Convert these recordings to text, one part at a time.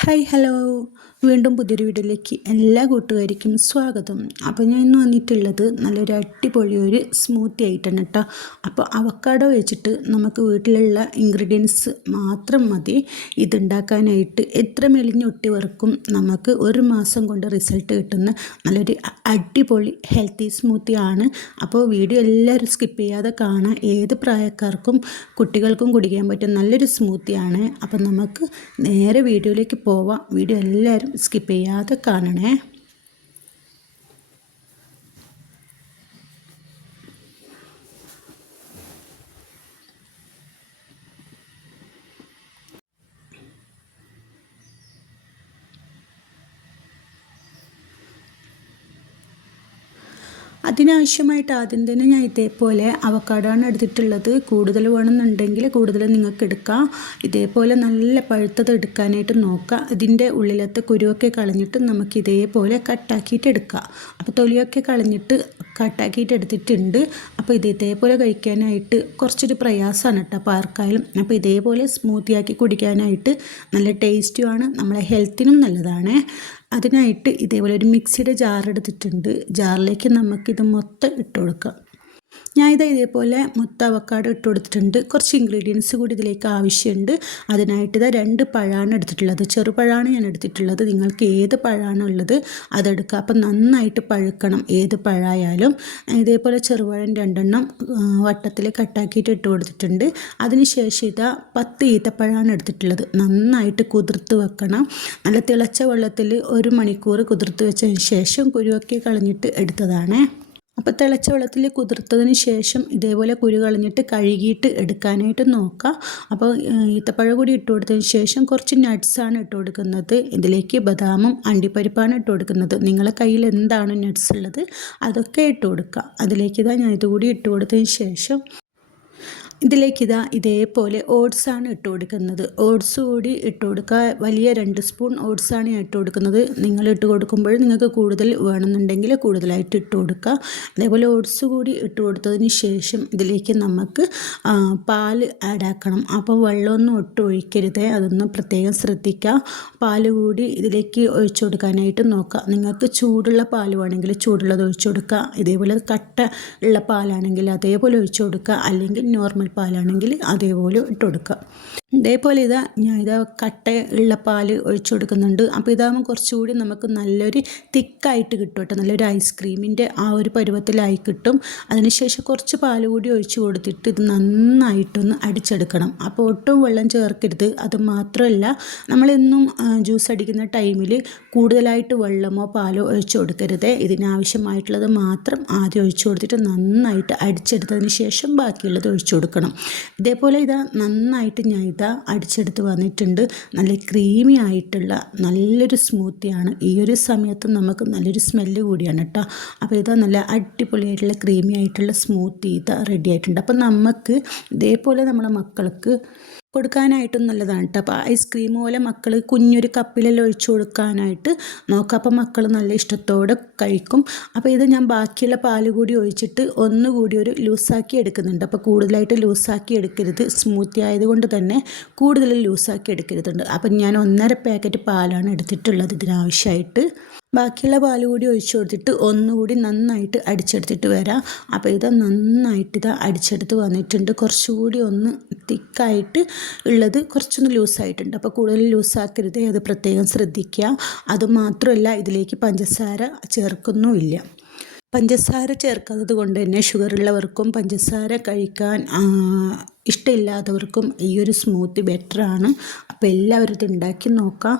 Hi hello വീണ്ടും പുതിയൊരു വീഡിയോയിലേക്ക് എല്ലാ കൂട്ടുകാർക്കും സ്വാഗതം. അപ്പോൾ ഞാൻ ഇന്ന് വന്നിട്ടുള്ളത് നല്ലൊരു അടിപൊളി ഒരു സ്മൂത്തി ആയിട്ടാണ് കേട്ടോ. അപ്പോൾ അവക്കാടോ വെച്ചിട്ട് നമുക്ക് വീട്ടിലുള്ള ഇൻഗ്രീഡിയൻസ് മാത്രം മതി. ഇതുണ്ടാക്കാനായിട്ട് എത്ര മെലിഞ്ഞൊട്ടി വർക്കും നമുക്ക് ഒരു മാസം കൊണ്ട് റിസൾട്ട് കിട്ടുന്ന നല്ലൊരു അടിപൊളി ഹെൽത്തി സ്മൂത്തി ആണ്. അപ്പോൾ വീഡിയോ എല്ലാവരും സ്കിപ്പ് ചെയ്യാതെ കാണാൻ ഏത് പ്രായക്കാർക്കും കുട്ടികൾക്കും കുടിക്കാൻ പറ്റും നല്ലൊരു സ്മൂത്തിയാണ് അപ്പോൾ നമുക്ക് നേരെ വീഡിയോയിലേക്ക് പോവാം. വീഡിയോ എല്ലാവരും സ്കിപ്പ് ചെയ്യാതെ കാണണേ അതിനാവശ്യമായിട്ട് ആദ്യം തന്നെ ഞാൻ ഇതേപോലെ അവക്കാടാണ് എടുത്തിട്ടുള്ളത്. കൂടുതൽ വേണമെന്നുണ്ടെങ്കിൽ കൂടുതൽ നിങ്ങൾക്ക് എടുക്കാം. ഇതേപോലെ നല്ല പഴുത്തത് എടുക്കാനായിട്ട് നോക്കുക ഇതിന്റെ ഉള്ളിലത്തെ കുരുവൊക്കെ കളഞ്ഞിട്ട് നമുക്ക് ഇതേപോലെ കട്ടാക്കിയിട്ട് എടുക്കാം. അപ്പോൾ തൊലിയൊക്കെ കളഞ്ഞിട്ട് കട്ടാക്കിയിട്ട് എടുത്തിട്ടുണ്ട്. അപ്പോൾ ഇത് ഇതേപോലെ കഴിക്കാനായിട്ട് കുറച്ചൊരു പ്രയാസമാണ് കേട്ടോ അപ്പോൾ ആർക്കായാലും. അപ്പോൾ ഇതേപോലെ സ്മൂത്തിയാക്കി കുടിക്കാനായിട്ട് നല്ല ടേസ്റ്റുമാണ് നമ്മളെ ഹെൽത്തിനും നല്ലതാണ്. അതിനായിട്ട് ഇതേപോലെ ഒരു മിക്സിയുടെ ജാർ എടുത്തിട്ടുണ്ട് ജാറിലേക്ക് നമുക്കിത് മൊത്തം ഇട്ട് കൊടുക്കാം. ഞാൻ ഇത് ഇതേപോലെ മുത്ത അവക്കാട് ഇട്ട് കൊടുത്തിട്ടുണ്ട്. കുറച്ച് ഇൻഗ്രീഡിയൻസ് കൂടി ഇതിലേക്ക് ആവശ്യമുണ്ട്. അതിനായിട്ട് ഇതാ രണ്ട് പഴമാണ് എടുത്തിട്ടുള്ളത്. ചെറുപഴമാണ് ഞാൻ എടുത്തിട്ടുള്ളത്. നിങ്ങൾക്ക് ഏത് പഴമാണ് ഉള്ളത് അതെടുക്കുക. അപ്പം നന്നായിട്ട് പഴുക്കണം ഏത് പഴമായാലും ഇതേപോലെ ചെറുപഴം രണ്ടെണ്ണം വട്ടത്തിൽ കട്ടാക്കിയിട്ട് ഇട്ട് കൊടുത്തിട്ടുണ്ട്. അതിനുശേഷം ഇതാ പത്ത് ഈത്തപ്പഴമാണ് എടുത്തിട്ടുള്ളത്. നന്നായിട്ട് കുതിർത്ത് വെക്കണം. നല്ല തിളച്ച വെള്ളത്തിൽ ഒരു മണിക്കൂർ കുതിർത്ത് വെച്ചതിന് ശേഷം കുരുവൊക്കെ കളഞ്ഞിട്ട് എടുത്തതാണ്. അപ്പോൾ തിളച്ച വെള്ളത്തിൽ കുതിർത്തതിന് ശേഷം ഇതേപോലെ കുരു കളഞ്ഞിട്ട് കഴുകിയിട്ട് എടുക്കാനായിട്ട് നോക്കുക അപ്പോൾ ഈത്തപ്പഴം കൂടി ഇട്ട് കൊടുത്തതിന് ശേഷം കുറച്ച് നട്ട്സാണ് ഇട്ട് കൊടുക്കുന്നത്. ഇതിലേക്ക് ബദാമും അണ്ടിപ്പരിപ്പാണ് ഇട്ട് കൊടുക്കുന്നത്. നിങ്ങളെ കയ്യിൽ എന്താണ് നട്ട്സ് ഉള്ളത് അതൊക്കെ ഇട്ട് കൊടുക്കുക അതിലേക്ക് ഇതാ ഞാൻ ഇതുകൂടി ഇട്ട് കൊടുത്തതിന് ശേഷം ഇതിലേക്ക് ഇതാ ഇതേപോലെ ഓട്സാണ് ഇട്ട് കൊടുക്കുന്നത്. ഓട്സ് കൂടി ഇട്ട് കൊടുക്കുക വലിയ രണ്ട് സ്പൂൺ ഓട്സാണ് ഞാൻ ഇട്ട് കൊടുക്കുന്നത്. നിങ്ങൾ ഇട്ട് കൊടുക്കുമ്പോൾ നിങ്ങൾക്ക് കൂടുതൽ വേണമെന്നുണ്ടെങ്കിൽ കൂടുതലായിട്ട് ഇട്ട് കൊടുക്കുക അതേപോലെ ഓട്സ് കൂടി ഇട്ട് കൊടുത്തതിന് ശേഷം ഇതിലേക്ക് നമുക്ക് പാൽ ആഡ് ആക്കണം. അപ്പോൾ വെള്ളമൊന്നും ഒട്ടും ഒഴിക്കരുത്. അതൊന്നും പ്രത്യേകം ശ്രദ്ധിക്കുക പാൽ കൂടി ഇതിലേക്ക് ഒഴിച്ചു കൊടുക്കാനായിട്ട് നോക്കുക നിങ്ങൾക്ക് ചൂടുള്ള പാൽ വേണമെങ്കിൽ ചൂടുള്ളത് ഒഴിച്ചു കൊടുക്കുക ഇതേപോലെ കട്ട ഉള്ള പാലാണെങ്കിൽ അതേപോലെ ഒഴിച്ചു കൊടുക്കുക അല്ലെങ്കിൽ നോർമൽ പാലാണെങ്കിൽ അതേപോലെ ഇട്ട് കൊടുക്കുക ഇതേപോലെ ഇതാ ഞാൻ ഇതാ കട്ട ഉള്ള പാൽ ഒഴിച്ചു കൊടുക്കുന്നുണ്ട്. അപ്പോൾ ഇതാകുമ്പോൾ കുറച്ചുകൂടി നമുക്ക് നല്ലൊരു തിക്കായിട്ട് കിട്ടും കേട്ടോ. നല്ലൊരു ഐസ്ക്രീമിന്റെ ആ ഒരു പരുവത്തിലായി കിട്ടും. അതിനുശേഷം കുറച്ച് പാൽ കൂടി ഒഴിച്ചു കൊടുത്തിട്ട് ഇത് നന്നായിട്ടൊന്ന് അടിച്ചെടുക്കണം. അപ്പോൾ ഒട്ടും വെള്ളം ചേർക്കരുത്. അത് മാത്രമല്ല നമ്മളെന്നും ജ്യൂസ് അടിക്കുന്ന ടൈമിൽ കൂടുതലായിട്ട് വെള്ളമോ പാലോ ഒഴിച്ചു കൊടുക്കരുത്. ഇതിനാവശ്യമായിട്ടുള്ളത് മാത്രം ആദ്യം ഒഴിച്ചു കൊടുത്തിട്ട് നന്നായിട്ട് അടിച്ചെടുത്തതിന് ശേഷം ബാക്കിയുള്ളത് ഒഴിച്ചു കൊടുക്കണം. ഇതേപോലെ ഇതാ നന്നായിട്ട് ഞാൻ ഇതാ അടിച്ചെടുത്ത് വന്നിട്ടുണ്ട്. നല്ല ക്രീമി ആയിട്ടുള്ള നല്ലൊരു സ്മൂത്തിയാണ് ഈ ഒരു സമയത്ത് നമുക്ക് നല്ലൊരു സ്മെല്ല് കൂടിയാണ് കേട്ടോ അപ്പോൾ ഇതാ നല്ല അടിപൊളിയായിട്ടുള്ള ക്രീമി ആയിട്ടുള്ള സ്മൂത്തി ഇതാ റെഡി ആയിട്ടുണ്ട്. അപ്പോൾ നമുക്ക് ഇതേപോലെ നമ്മളെ മക്കൾക്ക് കൊടുക്കാനായിട്ടും നല്ലതാണ് കേട്ടോ അപ്പോൾ ഐസ്ക്രീം പോലെ മക്കൾ കുഞ്ഞൊരു കപ്പിലെല്ലാം ഒഴിച്ചു കൊടുക്കാനായിട്ട് നോക്കാം. അപ്പോൾ മക്കൾ നല്ല ഇഷ്ടത്തോടെ കഴിക്കും. അപ്പോൾ ഇത് ഞാൻ ബാക്കിയുള്ള പാൽ കൂടി ഒഴിച്ചിട്ട് ഒന്നുകൂടി ഒരു ലൂസാക്കി എടുക്കുന്നുണ്ട്. അപ്പോൾ കൂടുതലായിട്ട് ലൂസാക്കി എടുക്കരുത്. സ്മൂത്തി ആയതുകൊണ്ട് തന്നെ കൂടുതൽ ലൂസാക്കി എടുക്കരുതുണ്ട്. അപ്പം ഞാൻ ഒന്നര പാക്കറ്റ് പാലാണ് എടുത്തിട്ടുള്ളത് ഇതിനാവശ്യമായിട്ട് ബാക്കിയുള്ള പാൽ കൂടി ഒഴിച്ചു കൊടുത്തിട്ട് ഒന്നുകൂടി നന്നായിട്ട് അടിച്ചെടുത്തിട്ട് വരാം. അപ്പോൾ ഇത് നന്നായിട്ട് ഇത് അടിച്ചെടുത്ത് വന്നിട്ടുണ്ട്. കുറച്ചുകൂടി ഒന്ന് തിക്കായിട്ട് ഉള്ളത് കുറച്ചൊന്ന് ലൂസായിട്ടുണ്ട്. അപ്പോൾ കൂടുതൽ ലൂസാക്കരുത്. അത് പ്രത്യേകം ശ്രദ്ധിക്കുക. അതുമാത്രമല്ല ഇതിലേക്ക് പഞ്ചസാര ചേർക്കുന്നുമില്ല. പഞ്ചസാര ചേർക്കാത്തത് കൊണ്ട് തന്നെ ഷുഗറുള്ളവർക്കും പഞ്ചസാര കഴിക്കാൻ ഇഷ്ടമില്ലാത്തവർക്കും ഈ ഒരു സ്മൂത്തി ബെറ്ററാണ് അപ്പോൾ എല്ലാവരും ഇത് ഉണ്ടാക്കി നോക്കാം.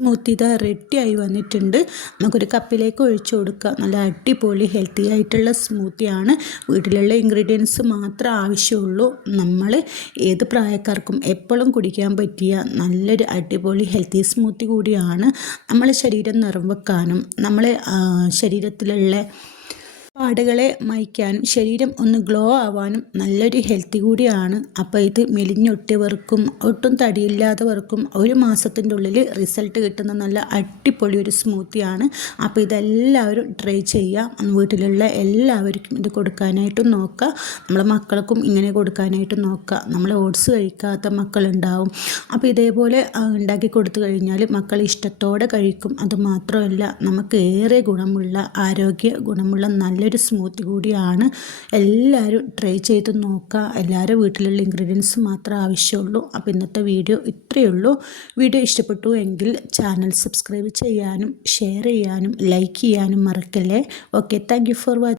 സ്മൂത്തി റെഡി റെഡിയായി വന്നിട്ടുണ്ട്. നമുക്കൊരു കപ്പിലേക്ക് ഒഴിച്ചു കൊടുക്കാം. നല്ല അടിപൊളി ഹെൽത്തി ആയിട്ടുള്ള സ്മൂത്തിയാണ് വീട്ടിലുള്ള ഇൻഗ്രീഡിയൻസ് മാത്രം ആവശ്യമുള്ളൂ. നമ്മൾ ഏത് പ്രായക്കാർക്കും എപ്പോഴും കുടിക്കാൻ പറ്റിയ നല്ലൊരു അടിപൊളി ഹെൽത്തി സ്മൂത്തി കൂടിയാണ് നമ്മളെ ശരീരം നിറം വെക്കാനും നമ്മളെ ശരീരത്തിലുള്ള പാടുകളെ മായ്ക്കാനും ശരീരം ഒന്ന് ഗ്ലോ ആവാനും നല്ലൊരു ഹെൽത്തി കൂടിയാണ്. അപ്പോൾ ഇത് മെലിഞ്ഞൊട്ടിയവർക്കും ഒട്ടും തടിയില്ലാത്തവർക്കും ഒരു മാസത്തിന്റെ ഉള്ളിൽ റിസൾട്ട് കിട്ടുന്ന നല്ല അടിപൊളി ഒരു സ്മൂത്തിയാണ് അപ്പോൾ ഇതെല്ലാവരും ട്രൈ ചെയ്യാം. വീട്ടിലുള്ള എല്ലാവർക്കും ഇത് കൊടുക്കാനായിട്ടും നോക്കുക നമ്മളെ മക്കൾക്കും ഇങ്ങനെ കൊടുക്കാനായിട്ടും നോക്കുക നമ്മൾ ഓട്സ് കഴിക്കാത്ത മക്കളുണ്ടാവും. അപ്പോൾ ഇതേപോലെ ഉണ്ടാക്കി കൊടുത്തു കഴിഞ്ഞാൽ മക്കൾ ഇഷ്ടത്തോടെ കഴിക്കും. അതുമാത്രമല്ല നമുക്ക് ഏറെ ഗുണമുള്ള ആരോഗ്യ ഗുണമുള്ള നല്ലൊരു നല്ലൊരു സ്മൂത്ത് കൂടിയാണ്. എല്ലാവരും ട്രൈ ചെയ്ത് നോക്കുക എല്ലാവരും വീട്ടിലുള്ള ഇൻഗ്രീഡിയൻസ് മാത്രം ആവശ്യമുള്ളൂ. അപ്പോൾ ഇന്നത്തെ വീഡിയോ ഇത്രയേ ഉള്ളൂ. വീഡിയോ ഇഷ്ടപ്പെട്ടു എങ്കിൽ ചാനൽ സബ്സ്ക്രൈബ് ചെയ്യാനും ഷെയർ ചെയ്യാനും ലൈക്ക് ചെയ്യാനും മറക്കല്ലേ? Okay thank for watching